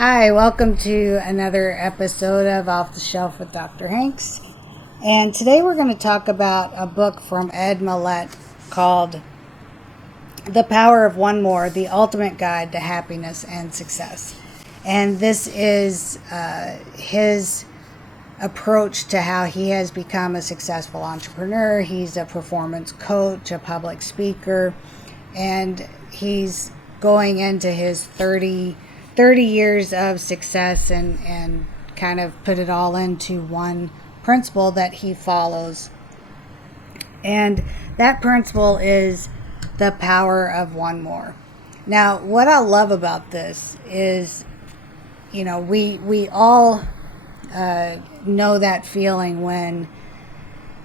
Hi, welcome to another episode of Off the Shelf with Dr. Hanks. And today we're going to talk about a book from Ed Mylett called The Power of One More, The Ultimate Guide to Happiness and Success. And this is his approach to how he has become a successful entrepreneur. He's a performance coach, a public speaker, and he's going into his 30 years of success and kind of put it all into one principle that he follows. And that principle is the power of one more. Now, what I love about this is, we all know that feeling when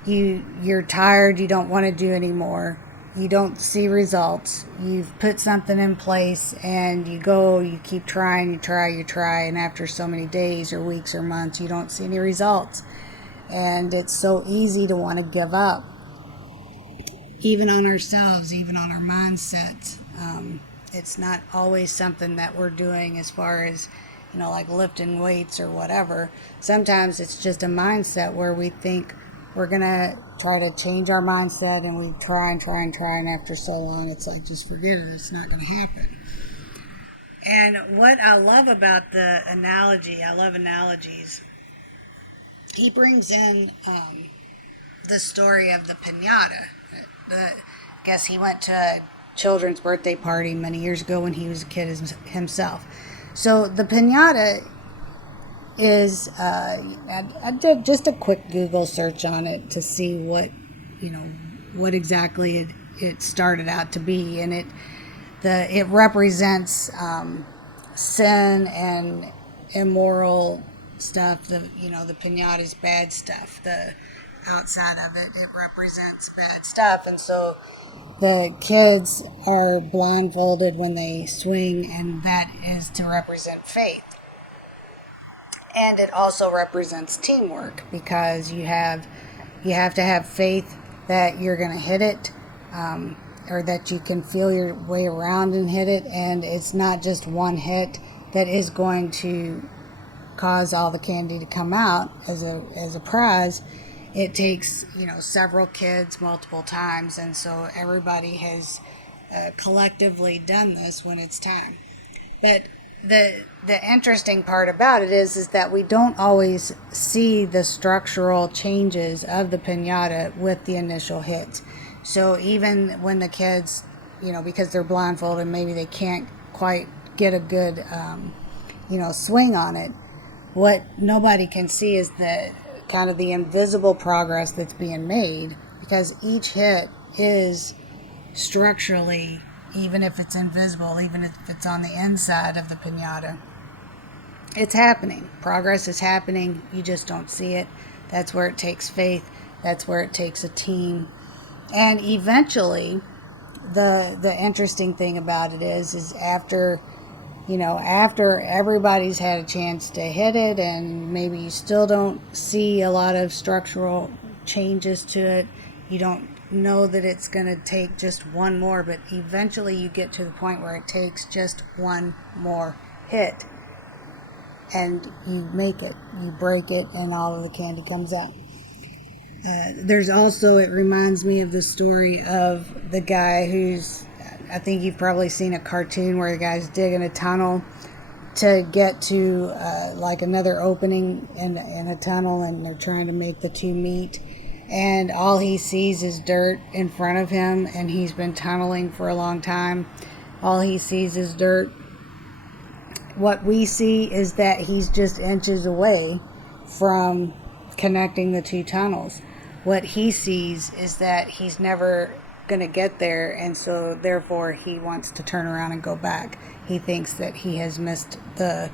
you're tired, you don't want to do anymore, you don't see results, you've put something in place and you keep trying, you try, and after so many days or weeks or months, you don't see any results. And it's so easy to want to give up, even on ourselves, even on our mindsets. It's not always something that we're doing as far as, like lifting weights or whatever. Sometimes it's just a mindset where we think we're going to try to change our mindset, and we try, and after so long, it's like, just forget it, it's not going to happen. And what I love about the analogy, I love analogies, he brings in the story of the piñata. I guess he went to a children's birthday party many years ago when he was a kid himself. So the piñata is, I did just a quick Google search on it to see what exactly it started out to be, and it represents sin and immoral stuff. The piñata is bad stuff. The outside of it represents bad stuff, and so the kids are blindfolded when they swing, and that is to represent faith. And it also represents teamwork, because you have to have faith that you're going to hit it, or that you can feel your way around and hit it, and it's not just one hit that is going to cause all the candy to come out as a prize. It takes several kids multiple times, and so everybody has collectively done this when it's time. But the interesting part about it is that we don't always see the structural changes of the piñata with the initial hit. So even when the kids, because they're blindfolded, maybe they can't quite get a good swing on it, what nobody can see is the kind of the invisible progress that's being made, because each hit is structurally, even if it's invisible, even if it's on the inside of the piñata, it's happening. Progress is happening. You just don't see it. That's where it takes faith. That's where it takes a team. And eventually, the interesting thing about it is after everybody's had a chance to hit it, and maybe you still don't see a lot of structural changes to it, you don't know that it's going to take just one more, but eventually you get to the point where it takes just one more hit, and you make it, you break it, and all of the candy comes out. There's also, it reminds me of the story of the guy who's, I think you've probably seen a cartoon where the guy's digging a tunnel to get to like another opening in a tunnel, and they're trying to make the two meet, and all he sees is dirt in front of him, and he's been tunneling for a long time. All he sees is dirt. What we see is that he's just inches away from connecting the two tunnels. What he sees is that he's never going to get there, and so therefore he wants to turn around and go back. He thinks that he has missed the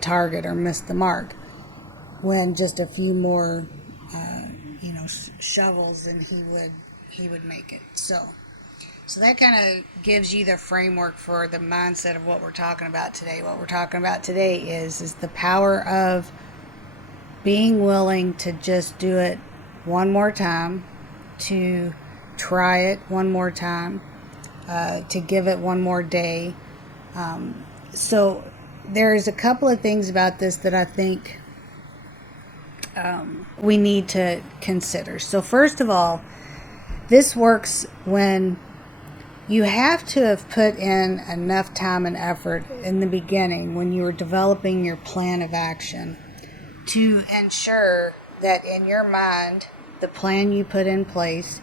target or missed the mark, when just a few more shovels and he would make it. So that kind of gives you the framework for the mindset of what we're talking about today. What we're talking about today is the power of being willing to just do it one more time, to try it one more time, to give it one more day. So there's a couple of things about this that I think we need to consider. So first of all, this works when you have to have put in enough time and effort in the beginning when you were developing your plan of action to ensure that in your mind, the plan you put in place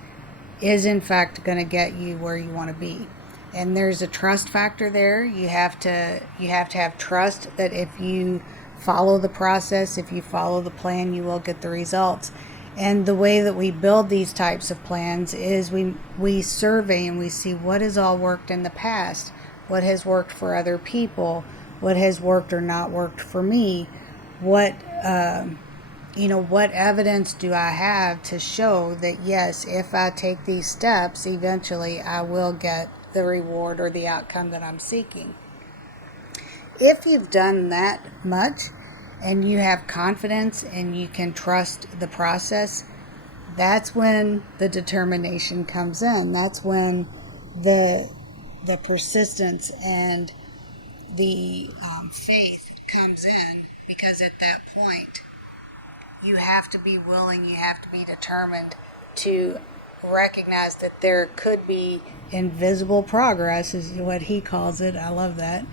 is in fact going to get you where you want to be. And there's a trust factor there. You have to have trust that if you follow the process, if you follow the plan, you will get the results. And the way that we build these types of plans is we survey and we see what has all worked in the past, what has worked for other people, what has worked or not worked for me, what evidence do I have to show that yes, if I take these steps, eventually I will get the reward or the outcome that I'm seeking. If you've done that much and you have confidence and you can trust the process, that's when the determination comes in. That's when the persistence and the faith comes in, because at that point you have to be willing, you have to be determined to recognize that there could be invisible progress, is what he calls it. I love that.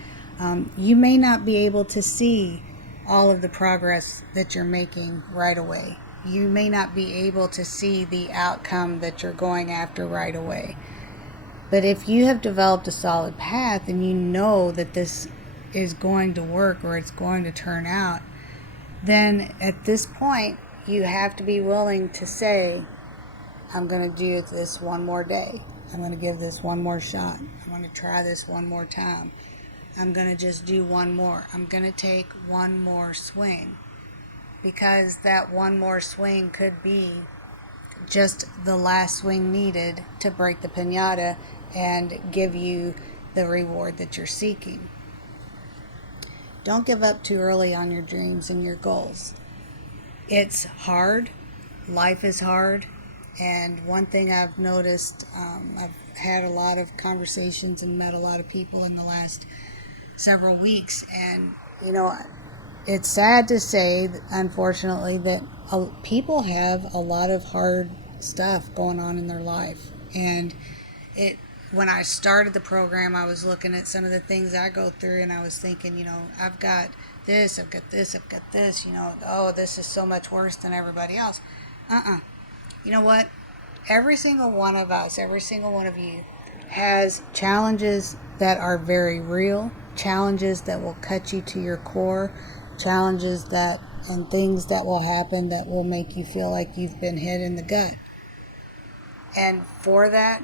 You may not be able to see all of the progress that you're making right away. You may not be able to see the outcome that you're going after right away. But if you have developed a solid path and you know that this is going to work or it's going to turn out, then at this point you have to be willing to say, I'm going to do this one more day. I'm going to give this one more shot. I'm going to try this one more time. I'm going to just do one more. I'm going to take one more swing. Because that one more swing could be just the last swing needed to break the piñata and give you the reward that you're seeking. Don't give up too early on your dreams and your goals. It's hard. Life is hard. And one thing I've noticed, I've had a lot of conversations and met a lot of people in the last several weeks, and it's sad to say, unfortunately, that people have a lot of hard stuff going on in their life. And when I started the program, I was looking at some of the things I go through, and I was thinking, I've got this, I've got this, I've got this, oh, this is so much worse than everybody else. You know what? Every single one of us, every single one of you has challenges that are very real, challenges that will cut you to your core, challenges and things that will happen that will make you feel like you've been hit in the gut. And for that,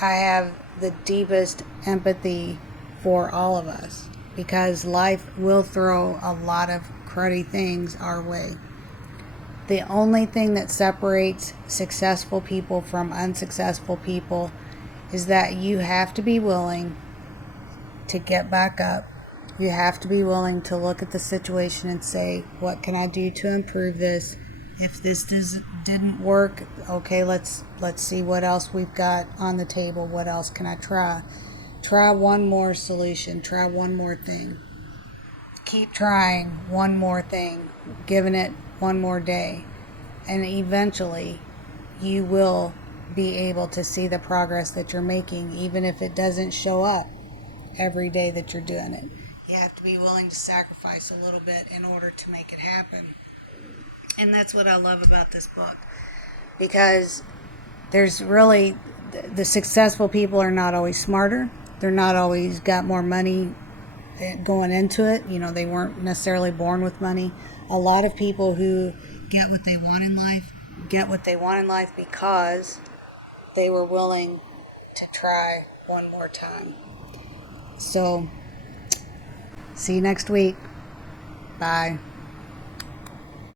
I have the deepest empathy for all of us, because life will throw a lot of cruddy things our way. The only thing that separates successful people from unsuccessful people is that you have to be willing to get back up. You have to be willing to look at the situation and say, what can I do to improve this? If this didn't work, okay, let's see what else we've got on the table. What else can I try? Try one more solution. Try one more thing. Keep trying one more thing, giving it one more day. And eventually, you will be able to see the progress that you're making, even if it doesn't show up every day that you're doing it. You have to be willing to sacrifice a little bit in order to make it happen. And that's what I love about this book, because there's really, the successful people are not always smarter. They're not always got more money going into it. They weren't necessarily born with money. A lot of people who get what they want in life because they were willing to try one more time. So, see you next week. Bye.